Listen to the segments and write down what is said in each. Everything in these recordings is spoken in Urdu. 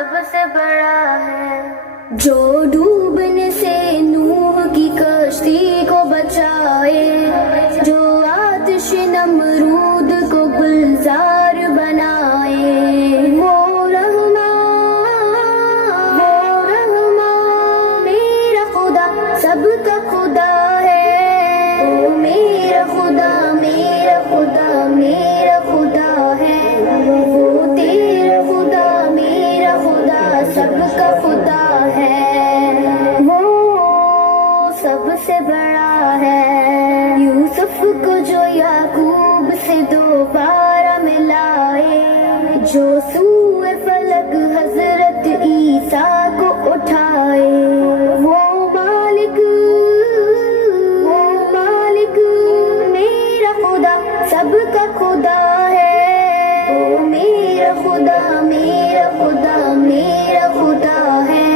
سب سے بڑا ہے، جو ڈوبنے سے نوح کی کشتی کو بچائے، جو آتش نمرود کو گلزار بنائے، وہ رحمان میرا خدا سب کا خدا ہے، وہ میرا خدا میرا خدا میرا خدا ہے، وہ تیرا خدا میرا خدا سب کا خدا ہے، وہ سب سے بڑا ہے۔ یوسف کو جو یعقوب سے دوبارہ ملائے، جو سوئے فلک حضرت عیسیٰ کو اٹھائے، وہ مالک میرا خدا سب کا خدا ہے، وہ میرا خدا میرا خدا میرا خدا ہے،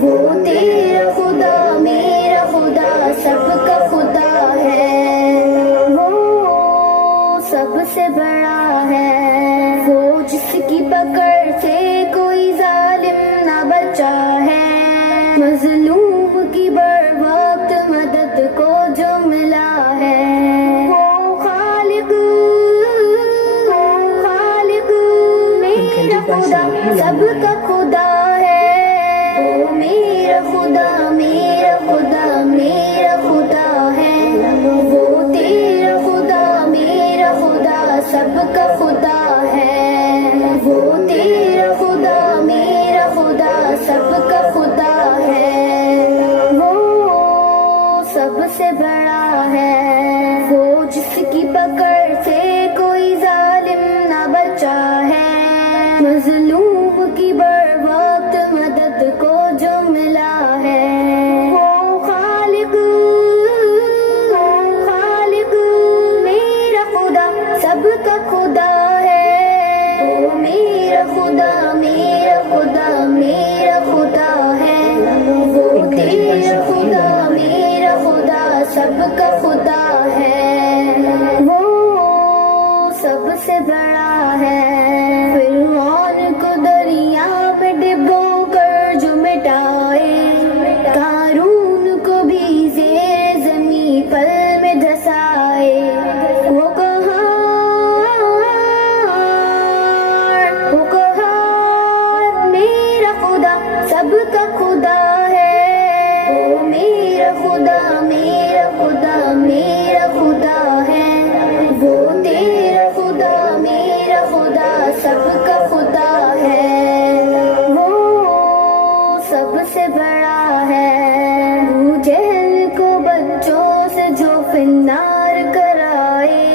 وہ تیرا خدا میرا خدا سب کا خدا ہے، وہ سب سے بڑا ہے، وہ جس کی پکڑ سے کوئی ظالم نہ بچا ہے، مظلوم کی بر وقت مدد کو جو ملا ہے، وہ خالق میرا خدا سب کا خدا ہے، وہ میرا خدا میرا خدا میرا خدا ہے، وہ تیرا خدا میرا خدا سب کا خدا ہے، وہ تیرا خدا میرا خدا سب کا خدا ہے، وہ سب سے بڑا ہے، وہ جس کی پکڑ سے کوئی ظالم نہ بچا ہے، مظلوم کی بر وقت مدد کو جو ملا ہے، وہ خالق میرا خدا سب کا خدا ہے، وہ میرا خدا میرا خدا میرا خدا ہے، وہ تیرا خدا میرا خدا سب کا خدا ہے، وہ سب سے بڑا ہے۔ فرعون کو دریا میں ڈبو کر جو مٹائے، قارون کو بھی زیر زمین پل میں دھسائے، وہ قہار میرا خدا سب کا خدا ہے، وہ میرا خدا میرا خدا میرا خدا ہے، وہ تیرا خدا میرا خدا سب کا خدا ہے، وہ سب سے بڑا ہے۔ ابو جہل کو بچوں سے جو فنار کرائے،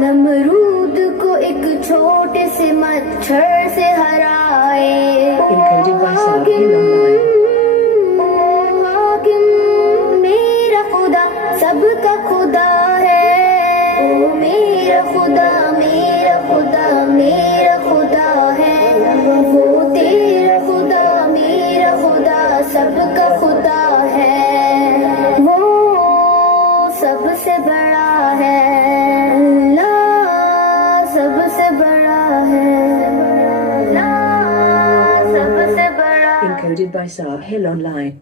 نمرود کو ایک چھوٹے سے مچھر سے ہرائے، حاکم میرا خدا سب کا خدا ہے، وہ میرا خدا میرا خدا میرا خدا ہے، وہ تیرا خدا میرا خدا سب کا خدا ہے، وہ سب سے بڑا ہے، اللہ سب سے بڑا ہے، اللہ سب سے بڑا۔ Encoded by Sahil Online.